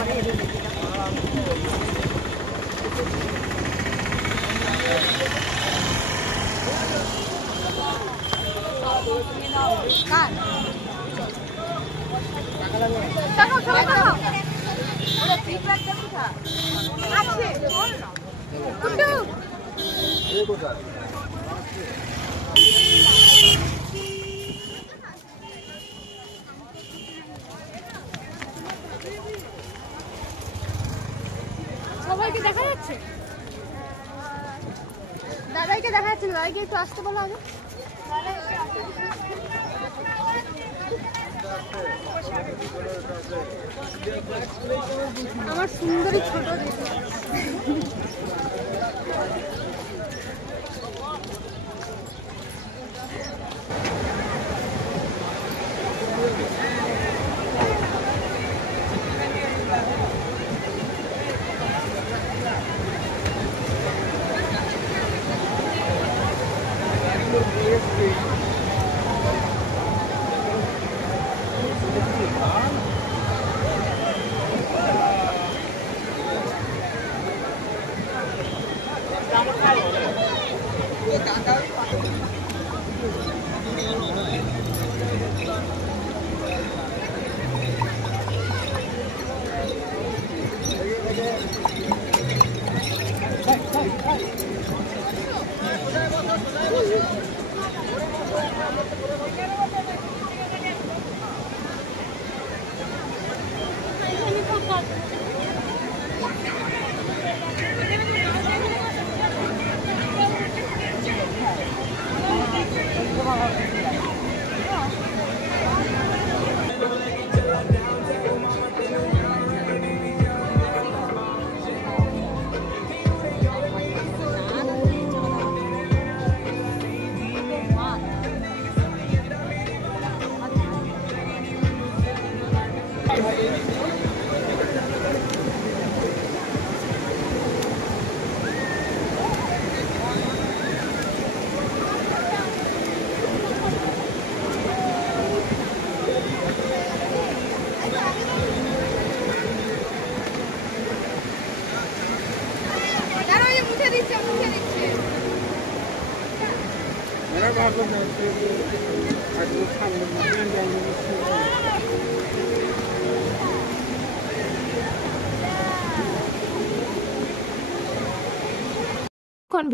পরে এদের বেটিটা কার সবাইকে দেখা যাচ্ছে, দাদাইকে দেখা যাচ্ছে না, দাদাইকে একটু আসতে বলো আগে। আমার সুন্দরী ছোট দিদি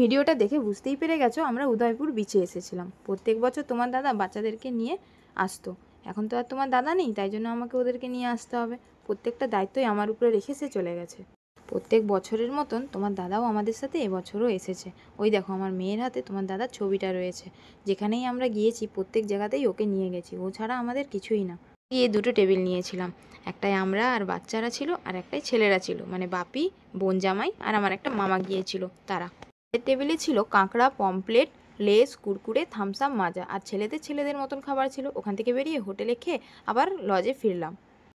ভিডিওটা দেখে বুঝতেই পেরে গেছো আমরা উদয়পুর বিচে এসেছিলাম। প্রত্যেক বছর তোমার দাদা বাচ্চাদেরকে নিয়ে আসতো, এখন তো আর তোমার দাদা নেই, তাই জন্য আমাকে ওদেরকে নিয়ে আসতে হবে। প্রত্যেকটা দায়িত্বই আমার উপরে রেখে সে চলে গেছে। প্রত্যেক বছরের মতন তোমার দাদাও আমাদের সাথে এবছরও এসেছে। ওই দেখো আমার মেয়ের হাতে তোমার দাদার ছবিটা রয়েছে। যেখানেই আমরা গিয়েছি প্রত্যেক জায়গাতেই ওকে নিয়ে গেছি, ও ছাড়া আমাদের কিছুই না। গিয়ে দুটো টেবিল নিয়েছিলাম, একটাই আমরা আর বাচ্চারা ছিল, আর একটাই ছেলেরা ছিল, মানে বাপি, বোন জামাই আর আমার একটা মামা গিয়েছিল তারা। টেবিলে ছিল কাঁকড়া, pomfret, Lay's, Kurkure, Thums Up, Maaza. আর ছেলেদের মতন খাবার ছিল। ওখান থেকে বেরিয়ে হোটেলে খেয়ে আবার লজে ফিরলাম।